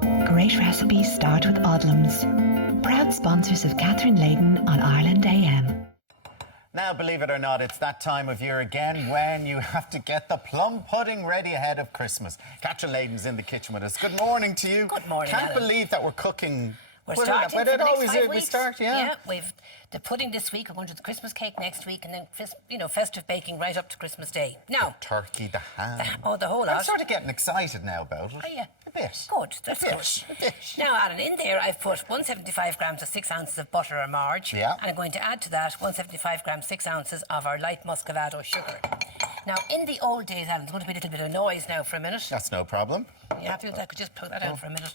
Great recipes start with Odlums. Proud sponsors of Catherine Layden on Ireland AM. Now, believe it or not, it's that time of year again when you have to get the plum pudding ready ahead of Christmas. Catherine Layden's in the kitchen with us. Good morning to you. Good morning, Can't Alan. believe that we're cooking. We're starting for the next 5 weeks. We start, yeah. Yeah, we've the pudding this week, we're going to do the Christmas cake next week, and then, festive baking right up to Christmas Day. Now, the turkey, the ham. the whole lot. I'm sort of getting excited now about it. Are you? A bit. Good, that's good. A bit. Now, Alan, in there I've put 175 grams of 6 ounces of butter or marge. Yeah. And I'm going to add to that 175 grams, 6 ounces of our light muscovado sugar. Now, in the old days, Alan, there's going to be a little bit of noise now for a minute. That's no problem. You happy with that? I could just plug that out for a minute.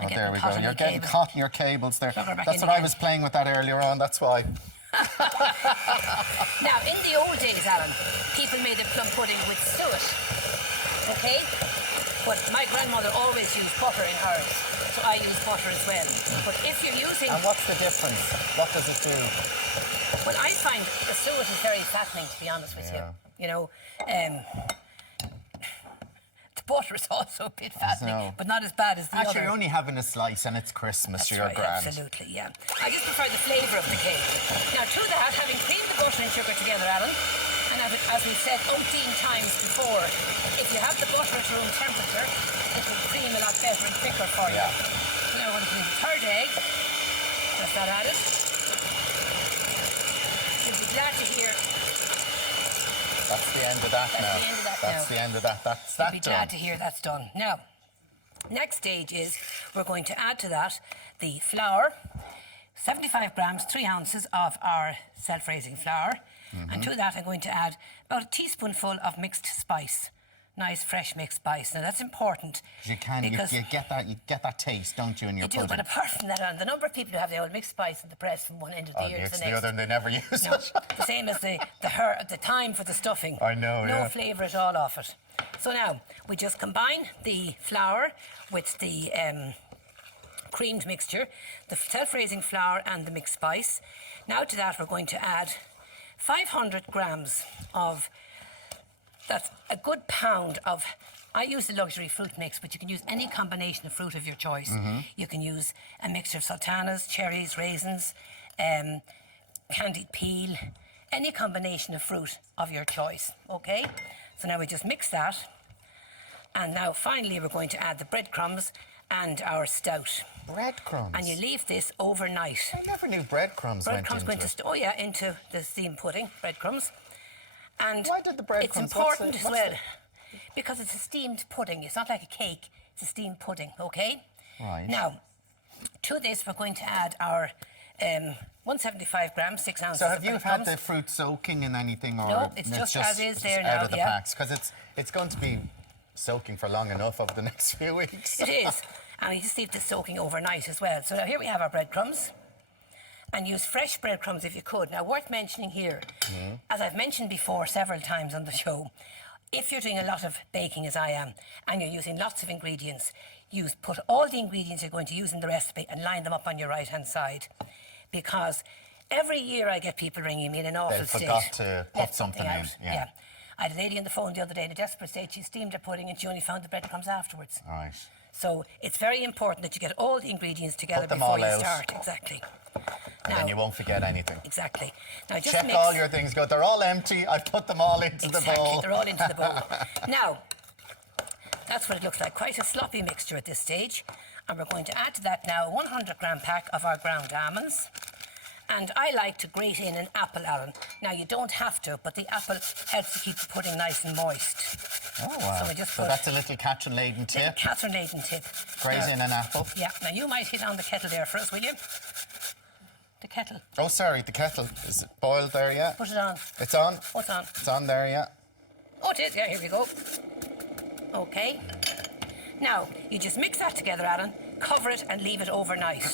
Oh, there we go. You're getting caught in your cables there. That's what I was playing with that earlier on, that's why. Now, in the old days, Alan, people made a plum pudding with suet, okay? But my grandmother always used butter in hers, so I use butter as well. But if you're using... And what's the difference? What does it do? Well, I find the suet is very fattening, to be honest with you. You know, the butter is also a bit fattening, but not as bad as the other. Actually, you're only having a slice and it's Christmas, That's you're right, grand. Absolutely, yeah. I just prefer the flavour of the cake. Now, to that, having creamed the butter and sugar together, Alan, and as we've said umpteen times before, if you have the butter at room temperature, it will cream a lot better and quicker for you. So now we're going to do the third egg. Just that added. You'll be glad to hear... That's the end of that now. That's the end of that. That's that done. You'll be glad to hear that's done. Now, next stage is we're going to add to that the flour, 75 grams, 3 ounces of our self-raising flour. And to that I'm going to add about a teaspoonful of mixed spice. Nice fresh mixed spice. Now that's important. You get that taste, don't you, in your pudding? You do, but apart from that, the number of people who have the old mixed spice in the press from one end of the year to the next. The other, and they never use it. The same as the thyme for the stuffing. I know, No flavour at all off it. So now we just combine the flour with the creamed mixture, the self-raising flour and the mixed spice. Now to that we're going to add 500 grams of... That's a good pound of... I use the luxury fruit mix, but you can use any combination of fruit of your choice. You can use a mixture of sultanas, cherries, raisins, candied peel, any combination of fruit of your choice, okay? So now we just mix that. And now finally we're going to add the breadcrumbs and our stout. Breadcrumbs? And you leave this overnight. I never knew breadcrumbs went into it. Into the steamed pudding, breadcrumbs. And why did the breadcrumbs? It's important as well, because it's a steamed pudding. It's not like a cake. It's a steamed pudding, okay? Right. Now, to this we're going to add our 175 grams, 6 ounces. So have you had the fruit soaking in anything, or no? It's just as is there now. Out of the packs, because it's going to be soaking for long enough over the next few weeks. It is, and you just leave this soaking overnight as well. So now here we have our breadcrumbs. And use fresh breadcrumbs if you could. Now, worth mentioning here, as I've mentioned before several times on the show, if you're doing a lot of baking, as I am, and you're using lots of ingredients, put all the ingredients you're going to use in the recipe and line them up on your right-hand side. Because every year I get people ringing me in an awful state. They forgot to put something in. Yeah. I had a lady on the phone the other day in a desperate state. She steamed her pudding and she only found the breadcrumbs afterwards. Right. So it's very important that you get all the ingredients together before you start. Exactly. And then you won't forget anything. Exactly. Now just check all your things. Go. They're all empty. I've put them all into the bowl. They're all into the bowl. Now, that's what it looks like. Quite a sloppy mixture at this stage. And we're going to add to that now a 100-gram pack of our ground almonds. And I like to grate in an apple, Alan. Now, you don't have to, but the apple helps to keep the pudding nice and moist. Oh, wow. So that's a little Catherine Layden tip. Catherine Layden tip. Grate in an apple. Yeah. Now, you might hit on the kettle there for us, will you? The kettle. Oh, sorry, the kettle. Is it boiled there yet? Put it on. It's on? Oh, it's on. It's on there, yeah. Oh, it is. Yeah, here we go. Okay. Now, you just mix that together, Alan, cover it and leave it overnight.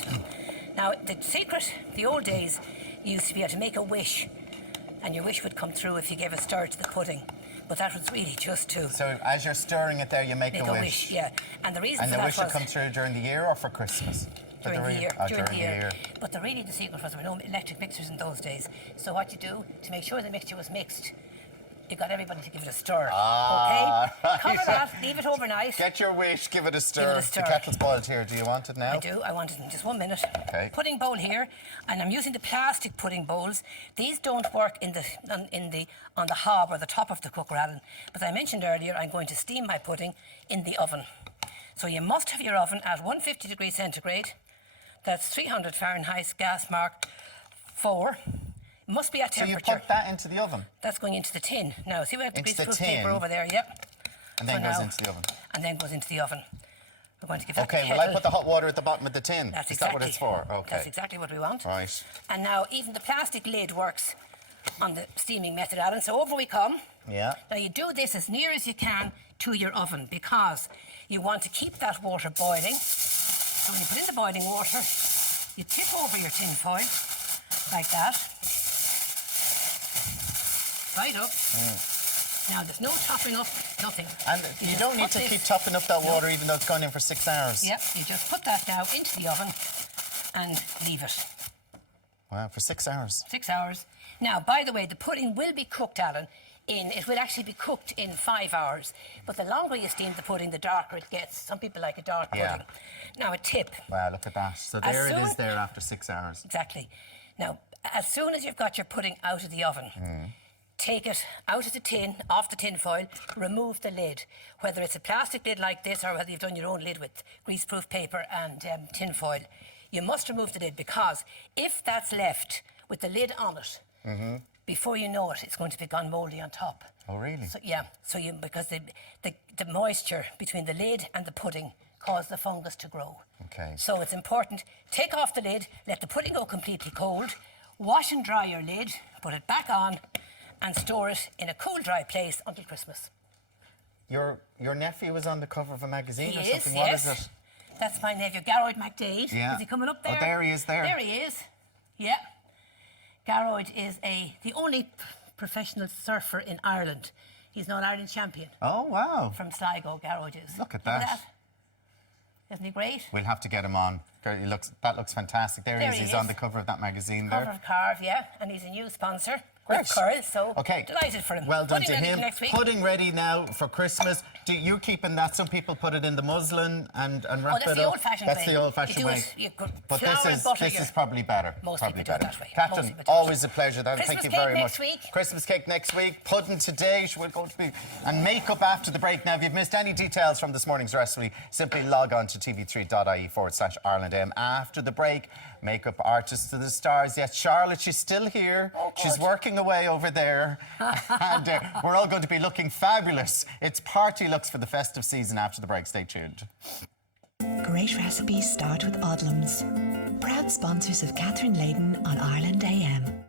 Now, the secret, the old days, you used to be able to make a wish, and your wish would come through if you gave a stir to the pudding. But that was really just to... So as you're stirring it there, you make a wish? Yeah. And the reason for that was... And the wish would come through during the year or for Christmas? During the year. During the year. But the secret was there were no electric mixers in those days. So what you do, to make sure the mixture was mixed, you got everybody to give it a stir. Ah, okay? Cover right. that, leave it overnight. Get your wish, give it a stir. Give it a stir. The kettle's boiled here. Do you want it now? I do. I want it in just 1 minute. Okay. Pudding bowl here, and I'm using the plastic pudding bowls. These don't work on the hob or the top of the cooker, Alan. But as I mentioned earlier, I'm going to steam my pudding in the oven. So you must have your oven at 150 degrees centigrade. That's 300 Fahrenheit, gas mark 4. It must be at temperature. So you put that into the oven? That's going into the tin. Now, see we have the Into the greaseproof tin? paper over there, yep. And then goes into the oven? And then goes into the oven. We're going to give that Okay, the will I kettle. put the hot water at the bottom of the tin? That's Is exactly, that what it's for? Okay. That's exactly what we want. Right. And now even the plastic lid works on the steaming method, Alan. So over we come. Yeah. Now you do this as near as you can to your oven because you want to keep that water boiling. So when you put in the boiling water, you tip over your tin foil like that. Right up. Now there's no topping up, nothing. And you just don't need put to this- keep topping up that No. water even though it's gone in for 6 hours. Yep, you just put that now into the oven and leave it. Wow, for 6 hours. 6 hours. Now, by the way, the pudding will be cooked, Alan, it will actually be cooked in 5 hours. But the longer you steam the pudding, the darker it gets. Some people like a dark Yeah. pudding. Now, a tip. Wow, look at that. So As there it is soon- there after 6 hours. Exactly. Now, as soon as you've got your pudding out of the oven, take it out of the tin, off the tin foil, remove the lid. Whether it's a plastic lid like this or whether you've done your own lid with greaseproof paper and tin foil, you must remove the lid because if that's left with the lid on it, before you know it, it's going to be gone mouldy on top. Oh, really? So, yeah, because the moisture between the lid and the pudding cause the fungus to grow. Okay. So it's important, take off the lid, let the pudding go completely cold, wash and dry your lid, put it back on and store it in a cool, dry place until Christmas. Your nephew was on the cover of a magazine He or is, something. yes. What is it? That's my nephew, Garroyd McDade. Yeah. Is he coming up there? Oh, there he is there. There he is, yeah. Garroyd is the only professional surfer in Ireland. He's not Ireland champion. Oh, wow. From Sligo, Garroyd is. Look at that. Isn't he great? We'll have to get him on. That looks fantastic. There he There is. he He's is. on the cover of that magazine Cover there. of Carve, yeah. And he's a new sponsor. Great. With Curl, so Okay. delighted for him. Well done Pudding to ready him. for next week. Pudding ready now for Christmas. You're keeping that. Some people put it in the muslin and wrap it that's up. the old-fashioned way. That's the old-fashioned You do way. it- you put But flour and butter this your- is probably better. Most probably people do it better. that way. Most Captain, people do it. always a pleasure. Thank Christmas you cake very next much. week. Christmas cake next week. Pudding today. We're going to be and makeup after the break. Now, if you've missed any details from this morning's recipe, simply log on to tv3.ie/IrelandM. After the break, makeup artist to the stars. Yes, Charlotte, she's still here. Oh, she's good. working away over there. And we're all going to be looking fabulous. It's party looks for the festive season after the break. Stay tuned. Great recipes start with Odlums. Proud sponsors of Catherine Leyden on Ireland AM.